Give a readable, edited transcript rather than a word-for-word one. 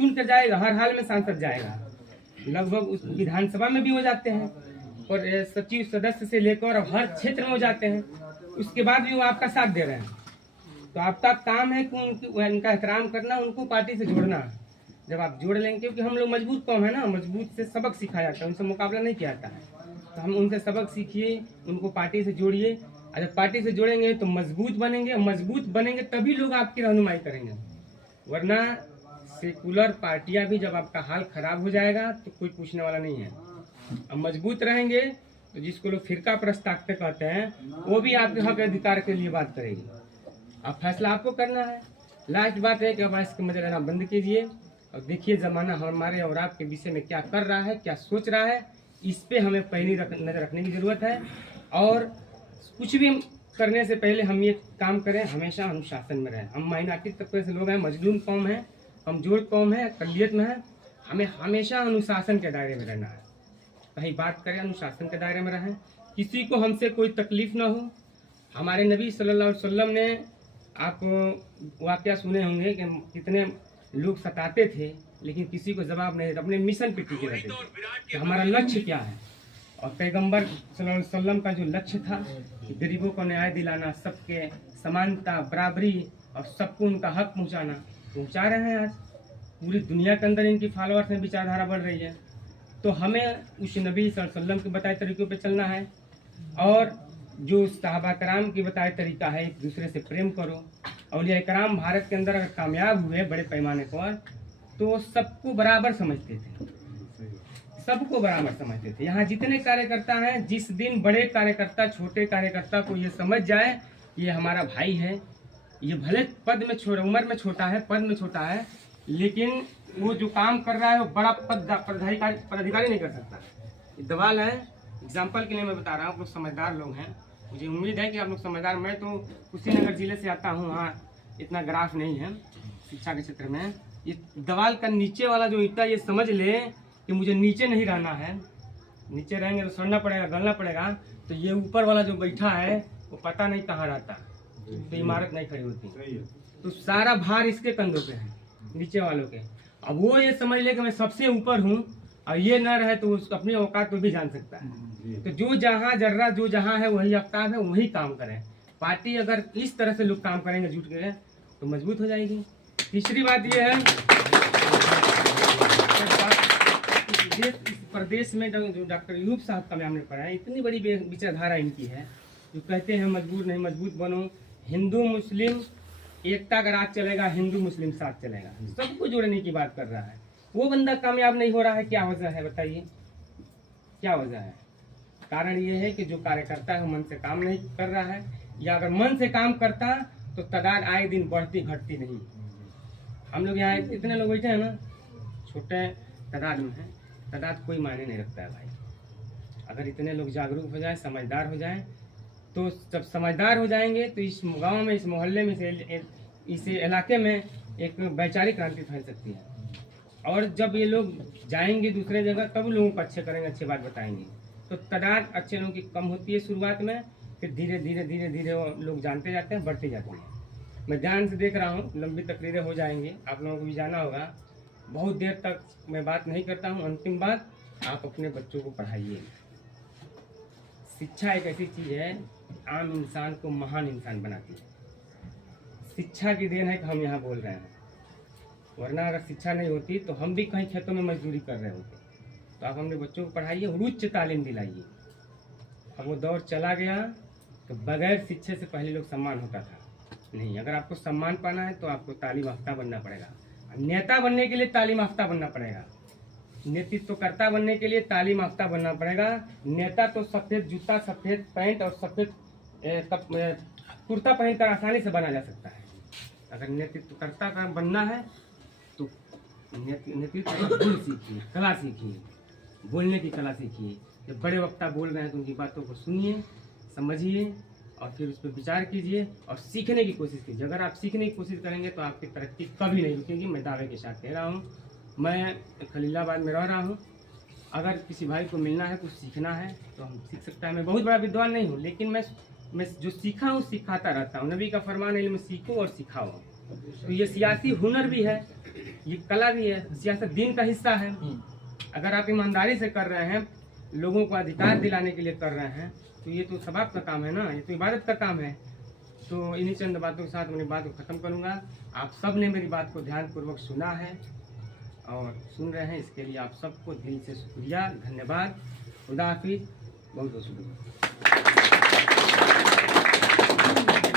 चुन कर जाएगा, हर हाल में सांसद जाएगा, लगभग उस विधानसभा में भी हो जाते हैं और सचिव सदस्य से लेकर अब हर क्षेत्र में हो जाते हैं, उसके बाद भी वो आपका साथ दे रहे हैं। तो आपका काम है कि उनका एहतराम करना, उनको पार्टी से जोड़ना। जब आप जोड़ लेंगे, क्योंकि हम लोग मजबूत कौम है ना, मजबूत से सबक सिखाया जाता है, उनसे मुकाबला नहीं किया जाता है। तो हम उनसे सबक सीखिए, उनको पार्टी से जोड़िए, और जब पार्टी से जोड़ेंगे तो मजबूत बनेंगे, मजबूत बनेंगे तभी लोग आपकी रहनुमाई करेंगे, वरना सेकुलर पार्टियां भी जब आपका हाल खराब हो जाएगा तो कोई पूछने वाला नहीं है। अब मजबूत रहेंगे तो जिसको लोग फिरका प्रस्ताव कहते हैं वो भी आपके हक अधिकार के लिए बात करेगी। अब फैसला आपको करना है। लास्ट बात है कि अब इसके मजे लेना बंद कीजिए और देखिए जमाना हमारे और आपके विषय में क्या कर रहा है, क्या सोच रहा है, इस पे हमें पहली नजर रखने की जरूरत है। और कुछ भी करने से पहले हम ये काम करें, हमेशा अनुशासन में रहें। हम माइनॉरिटी तबके से लोग हैं, मजलूम कौम है, कमजोर कौम है, अकलियत में है, हमें हमेशा अनुशासन के दायरे में रहना है। कहीं बात करें अनुशासन के दायरे में रहें, किसी को हमसे कोई तकलीफ ना हो। हमारे नबी सल्लल्लाहु अलैहि वसल्लम ने, आप वाकया सुने होंगे कि कितने लोग सताते थे लेकिन किसी को जवाब नहीं देते, अपने मिशन पे टिके रहते थे कि हमारा लक्ष्य क्या है। और पैगंबर सल्लल्लाहु अलैहि वसल्लम का जो लक्ष्य था कि गरीबों को न्याय दिलाना, सबके समानता, बराबरी और सबको उनका हक पहुंचाना, पहुंचा रहे हैं। आज पूरी दुनिया के अंदर इनकी फॉलोअर्स में विचारधारा बढ़ रही है। तो हमें उस नबी सल्लल्लाहु अलैहि वसल्लम के बताए तरीक़ों पे चलना है और जो सहाबा कराम की बताए तरीका है, एक दूसरे से प्रेम करो। औलिया कराम भारत के अंदर अगर कामयाब हुए बड़े पैमाने पर तो सबको बराबर समझते थे, सबको बराबर समझते थे। यहाँ जितने कार्यकर्ता हैं, जिस दिन बड़े कार्यकर्ता छोटे कार्यकर्ता को ये समझ जाए ये हमारा भाई है, ये भले पद में छोटा, उम्र में छोटा है, पद में छोटा है, लेकिन वो जो काम कर रहा है वो बड़ा पदाधिकारी नहीं कर सकता। दवाल है, एग्जाम्पल के लिए मैं बता रहा हूँ, आप लोग समझदार लोग हैं, मुझे उम्मीद है कि आप लोग समझदार। मैं तो कुशीनगर जिले से आता हूँ, वहाँ इतना ग्राफ नहीं है शिक्षा के क्षेत्र में। ये दवाल का नीचे वाला जो ईंटा, ये समझ ले कि मुझे नीचे नहीं रहना है, नीचे रहेंगे तो सड़ना पड़ेगा, गलना पड़ेगा। तो ये ऊपर वाला जो बैठा है वो पता नहीं कहाँ रहता, तो इमारत नहीं खड़ी होती। तो सारा भार इसके कंधों पे है, नीचे वालों के। अब वो ये समझ ले कि मैं सबसे ऊपर हूँ और ये न रहे तो उसको अपनी औकात तो भी जान सकता है। तो जो जहाँ जर्रा, जो जहाँ है वही आफ्ताब है, वही काम करें। पार्टी अगर इस तरह से लोग काम करेंगे जुट के तो मजबूत हो जाएगी। तीसरी बात ये है, इस प्रदेश में जो डॉक्टर यूब साहब का हमने पढ़ा है, इतनी बड़ी विचारधारा इनकी है, जो कहते हैं मजबूत नहीं मजबूत बनो, हिंदू मुस्लिम एकता का राज चलेगा, हिंदू मुस्लिम साथ चलेगा, सबको जोड़ने की बात कर रहा है। वो बंदा कामयाब नहीं हो रहा है, क्या वजह है बताइए, क्या वजह है? कारण ये है कि जो कार्यकर्ता है वो मन से काम नहीं कर रहा है, या अगर मन से काम करता तो तादाद आए दिन बढ़ती घटती नहीं। हम लोग यहाँ इतने लोग बैठे हैं ना, छोटे तादाद में है, तादाद कोई मायने नहीं रखता है भाई। अगर इतने लोग जागरूक हो जाए, समझदार हो जाए, तो जब समझदार हो जाएंगे तो इस गांव में, इस मोहल्ले में, इस इलाके में एक वैचारिक क्रांति फैल सकती है। और जब ये लोग जाएंगे दूसरे जगह तब लोगों को अच्छे करेंगे, अच्छी बात बताएंगे। तो तादाद अच्छे लोगों की कम होती है शुरुआत में, फिर धीरे धीरे धीरे धीरे वो लोग जानते जाते हैं, बढ़ते जाते हैं। मैं ध्यान से देख रहा हूँ, लंबी तकरीरें हो जाएंगी, आप लोगों को भी जाना होगा। बहुत देर तक मैं बात नहीं करता हूँ। अंतिम बात, आप अपने बच्चों को पढ़ाइए। शिक्षा एक ऐसी चीज़ है, आम इंसान को महान इंसान बनाती है। शिक्षा की देन है कि हम यहाँ बोल रहे हैं, वरना अगर शिक्षा नहीं होती तो हम भी कहीं खेतों में मजदूरी कर रहे होते। तो आप अपने बच्चों को पढ़ाइए, उच्च तालीम दिलाइए। अब वो दौर चला गया तो बगैर शिक्षा से पहले लोग सम्मान होता था नहीं। अगर आपको सम्मान पाना है तो आपको तालीम याफ्ता बनना पड़ेगा। नेता बनने के लिए तालीम याफ्ता बनना पड़ेगा, नेतृत्वकर्ता बनने के लिए तालीम याफ्ता बनना पड़ेगा। नेता तो सफ़ेद जूता, सफ़ेद पैंट और सफ़ेद कुर्ता पहनकर आसानी से बना जा सकता है। अगर नेतृत्वकर्ता का बनना है तो नेतृत्व का गुण सीखिए, कला सीखिए, बोलने की कला सीखिए। जब बड़े वक्ता बोल रहे हैं तो उनकी बातों को सुनिए, समझिए और फिर उस पर विचार कीजिए और सीखने की कोशिश कीजिए। अगर आप सीखने की कोशिश करेंगे तो आपकी तरक्की कभी नहीं रुकेगी। मैं दावे के साथ कह रहा हूँ। मैं खलीलाबाद में रह रहा हूँ। अगर किसी भाई को मिलना है, कुछ सीखना है तो हम सीख सकता है। मैं बहुत बड़ा विद्वान नहीं हूँ, लेकिन मैं जो सीखा हूँ सिखाता रहता हूँ। नबी का फरमान है, इल्म सीखो और सिखाओ। तो ये सियासी हुनर भी है, ये कला भी है, सियासत दीन का हिस्सा है। अगर आप ईमानदारी से कर रहे हैं, लोगों को अधिकार दिलाने के लिए कर रहे हैं, तो ये तो सवाब का काम है ना, ये तो इबादत का काम है। तो इन्हीं चंद बातों के साथ अपनी बात को ख़त्म करूँगा। आप सब ने मेरी बात को ध्यानपूर्वक सुना है और सुन रहे हैं, इसके लिए आप सबको दिल से शुक्रिया, धन्यवाद। खुदा हाफिज़, बहुत बहुत शुक्रिया।